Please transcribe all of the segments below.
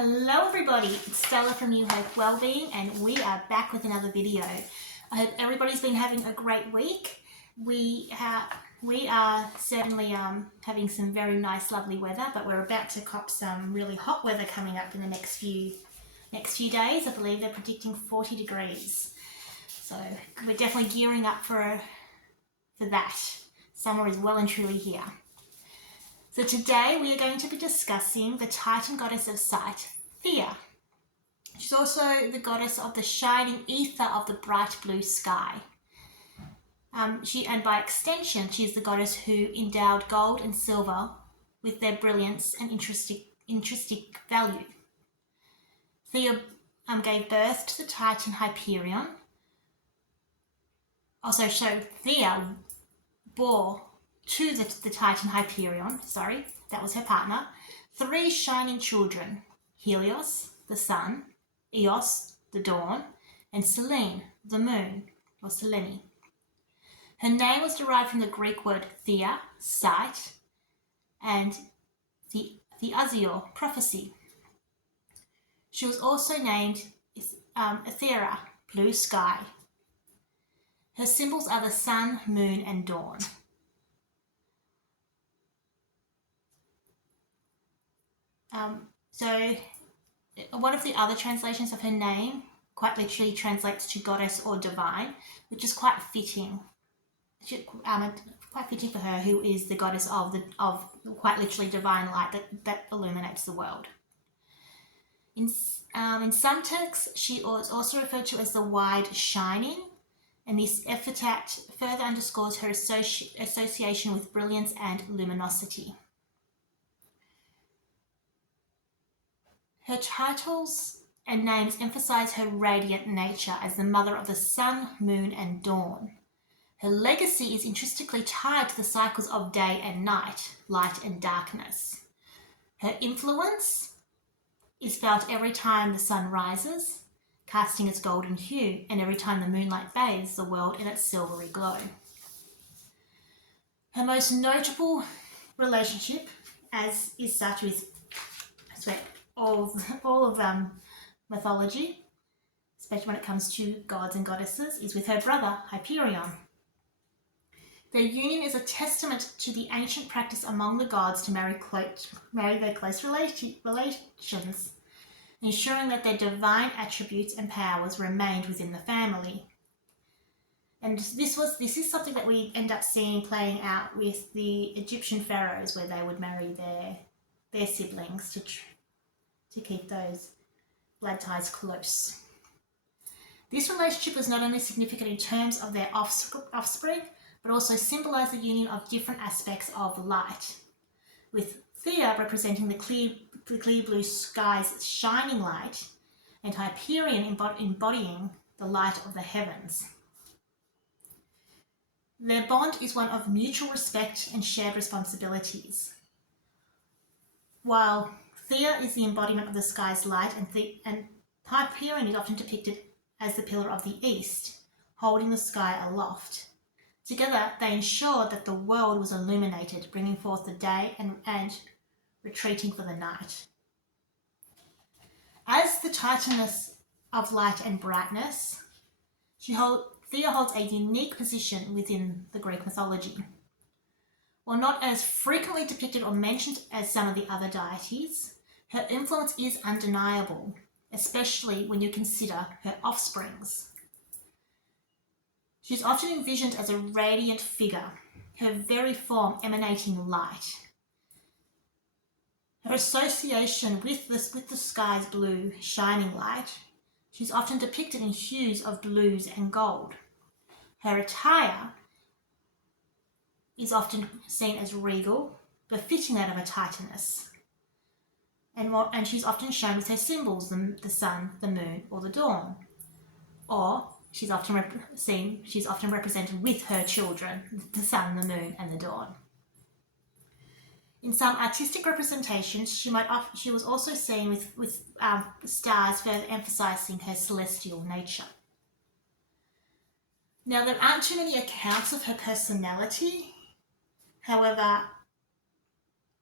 Hello everybody, it's Stella from New Hope Wellbeing and we are back with another video. I hope everybody's been having a great week. We are certainly having some very nice lovely weather, but we're about to cop some really hot weather coming up in the next few days. I believe they're predicting 40 degrees. So we're definitely gearing up for that. Summer is well and truly here. So today we are going to be discussing the Titan goddess of sight, Theia. She's also the goddess of the shining ether of the bright blue sky. And by extension, she is the goddess who endowed gold and silver with their brilliance and intrinsic value. Theia gave birth to the Titan Hyperion. Theia bore to the Titan Hyperion, that was her partner, 3 shining children: Helios, the sun; Eos, the dawn; and Selene, the moon, or Selene. Her name was derived from the Greek word Theia, sight, and Theia, prophecy. She was also named ethereal, blue sky. Her symbols are the sun, moon, and dawn. So one of the other translations of her name quite literally translates to goddess or divine, which is quite fitting. Quite fitting for her, who is the goddess of quite literally divine light that illuminates the world. In some texts, she was also referred to as the wide shining, and this epithet further underscores her association with brilliance and luminosity. Her titles and names emphasize her radiant nature as the mother of the sun, moon, and dawn. Her legacy is intrinsically tied to the cycles of day and night, light and darkness. Her influence is felt every time the sun rises, casting its golden hue, and every time the moonlight bathes the world in its silvery glow. Her most notable relationship, as is such with all of mythology, especially when it comes to gods and goddesses, is with her brother Hyperion. Their union is a testament to the ancient practice among the gods to marry their close relations, ensuring that their divine attributes and powers remained within the family. And this is something that we end up seeing playing out with the Egyptian pharaohs, where they would marry their siblings to keep those blood ties close. This relationship was not only significant in terms of their offspring, but also symbolized the union of different aspects of light, with Theia representing the clear blue sky's shining light, and Hyperion embodying the light of the heavens. Their bond is one of mutual respect and shared responsibilities. While Theia is the embodiment of the sky's light, and Hyperion is often depicted as the pillar of the east, holding the sky aloft. Together, they ensured that the world was illuminated, bringing forth the day and retreating for the night. As the Titaness of light and brightness, Theia holds a unique position within the Greek mythology. While not as frequently depicted or mentioned as some of the other deities, her influence is undeniable, especially when you consider her offsprings. She's often envisioned as a radiant figure, her very form emanating light. Her association with the sky's blue, shining light, she's often depicted in hues of blues and gold. Her attire is often seen as regal, befitting that of a Titaness. And she's often shown with her symbols, the sun, the moon, or the dawn. Or she's often represented with her children, the sun, the moon, and the dawn. In some artistic representations, she was also seen with stars, further emphasizing her celestial nature. Now, there aren't too many accounts of her personality. However,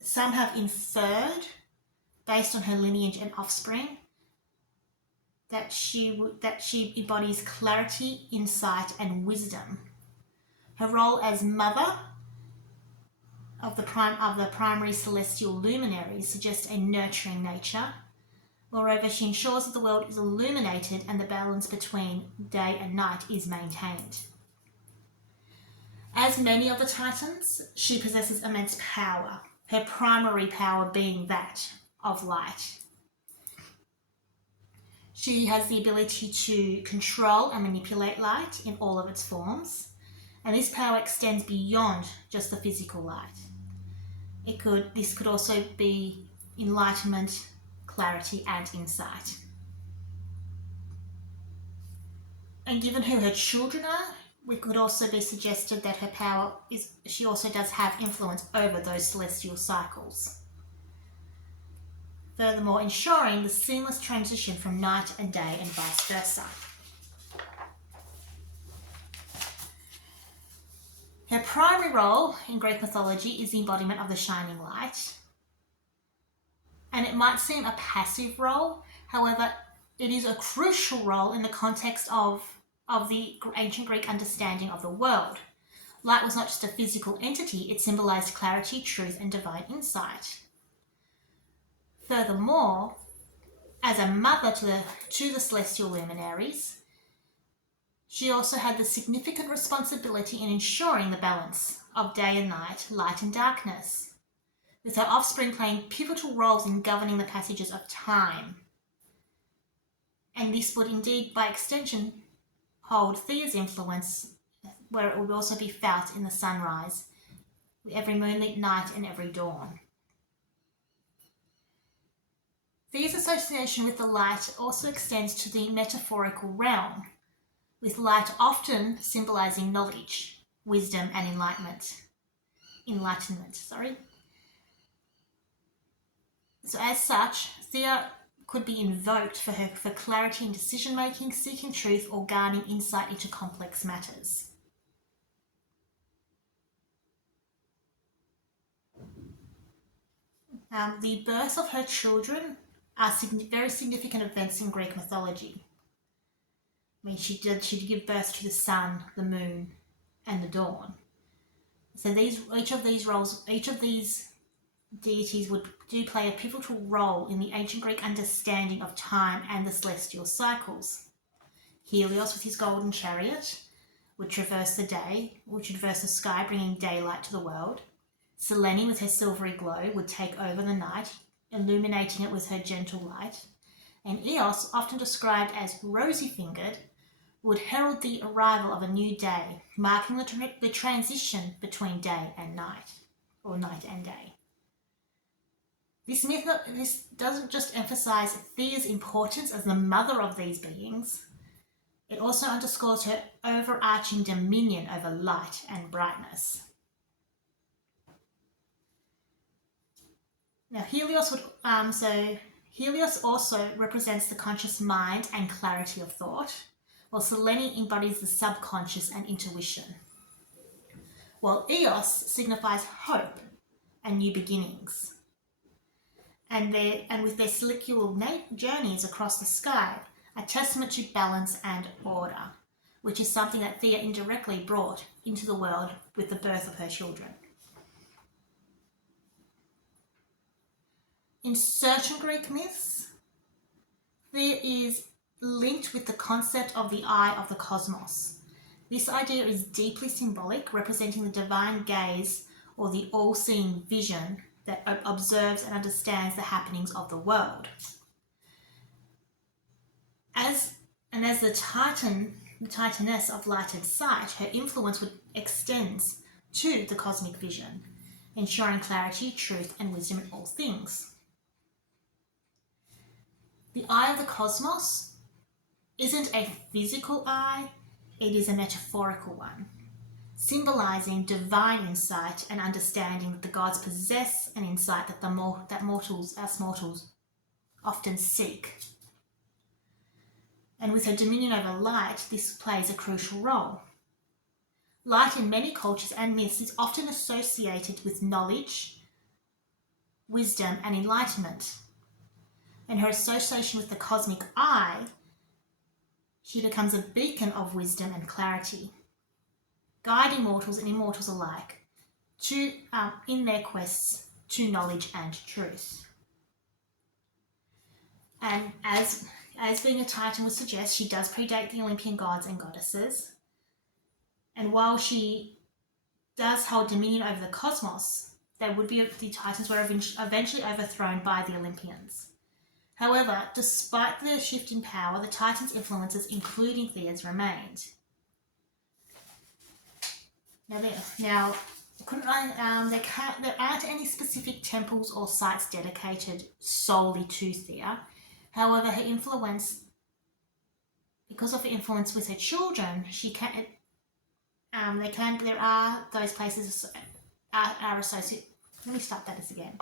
some have inferred based on her lineage and offspring, that she embodies clarity, insight, and wisdom. Her role as mother of the primary celestial luminaries suggests a nurturing nature. Moreover, she ensures that the world is illuminated and the balance between day and night is maintained. As many of the Titans, she possesses immense power, her primary power being that of light. She has the ability to control and manipulate light in all of its forms, and this power extends beyond just the physical light. This could also be enlightenment, clarity, and insight. And given who her children are, we could also be suggested that her power she also does have influence over those celestial cycles. Furthermore, ensuring the seamless transition from night and day and vice versa. Her primary role in Greek mythology is the embodiment of the shining light. And it might seem a passive role, however, it is a crucial role in the context of the ancient Greek understanding of the world. Light was not just a physical entity, it symbolized clarity, truth, and divine insight. Furthermore, as a mother to the celestial luminaries, she also had the significant responsibility in ensuring the balance of day and night, light and darkness, with her offspring playing pivotal roles in governing the passages of time. And this would indeed, by extension, hold Theia's influence, where it would also be felt in the sunrise, every moonlit night and every dawn. Theia's association with the light also extends to the metaphorical realm, with light often symbolizing knowledge, wisdom, and enlightenment. So as such, Theia could be invoked for clarity in decision-making, seeking truth, or gaining insight into complex matters. The births of her children are very significant events in Greek mythology. I mean, she did give birth to the sun, the moon, and the dawn. So each of these deities do play a pivotal role in the ancient Greek understanding of time and the celestial cycles. Helios, with his golden chariot, would traverse the sky, bringing daylight to the world. Selene, with her silvery glow, would take over the night, illuminating it with her gentle light. And Eos, often described as rosy-fingered, would herald the arrival of a new day, marking the transition between day and night, or night and day. This doesn't just emphasize Theia's importance as the mother of these beings, it also underscores her overarching dominion over light and brightness. Now, Helios also represents the conscious mind and clarity of thought, while Selene embodies the subconscious and intuition, while Eos signifies hope and new beginnings. And with their celestial journeys across the sky, a testament to balance and order, which is something that Theia indirectly brought into the world with the birth of her children. In certain Greek myths, Theia is linked with the concept of the eye of the cosmos. This idea is deeply symbolic, representing the divine gaze or the all-seeing vision that observes and understands the happenings of the world. As the Titaness of light and sight, her influence extends to the cosmic vision, ensuring clarity, truth, and wisdom in all things. The eye of the cosmos isn't a physical eye, it is a metaphorical one, symbolizing divine insight and understanding that the gods possess an insight that us mortals often seek. And with her dominion over light, this plays a crucial role. Light in many cultures and myths is often associated with knowledge, wisdom, and enlightenment. and her association with the cosmic eye, she becomes a beacon of wisdom and clarity, guiding mortals and immortals alike to in their quests to knowledge and truth. And as being a Titan would suggest, she does predate the Olympian gods and goddesses. And while she does hold dominion over the cosmos, the Titans were eventually overthrown by the Olympians. However, despite the shift in power, the Titans' influences, including Theia's, remained. Now, there aren't any specific temples or sites dedicated solely to Theia. However, her influence, because of her influence with her children, there are those places are associated. Let me start that again.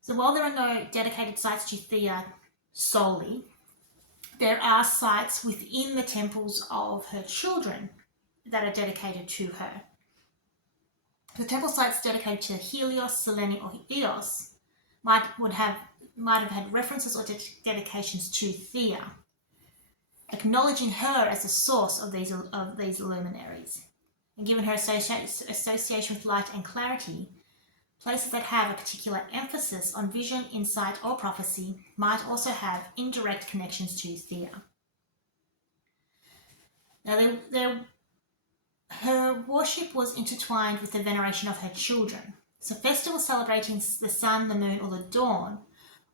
So while there are no dedicated sites to Theia solely, there are sites within the temples of her children that are dedicated to her. The temple sites dedicated to Helios, Selene, or Eos might have had references or dedications to Theia, acknowledging her as the source of these luminaries. And given her association with light and clarity, places that have a particular emphasis on vision, insight, or prophecy might also have indirect connections to Theia. Now, her worship was intertwined with the veneration of her children. So festivals celebrating the sun, the moon, or the dawn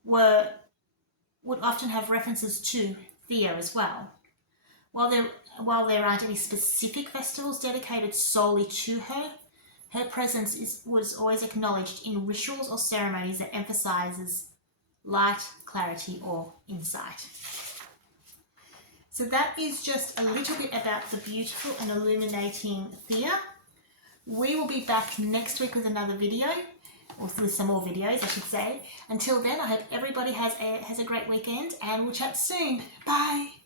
would often have references to Theia as well. While there aren't any specific festivals dedicated solely to her, her presence was always acknowledged in rituals or ceremonies that emphasizes light, clarity, or insight. So that is just a little bit about the beautiful and illuminating Theia. We will be back next week with another video, or with some more videos, I should say. Until then, I hope everybody has a great weekend, and we'll chat soon. Bye!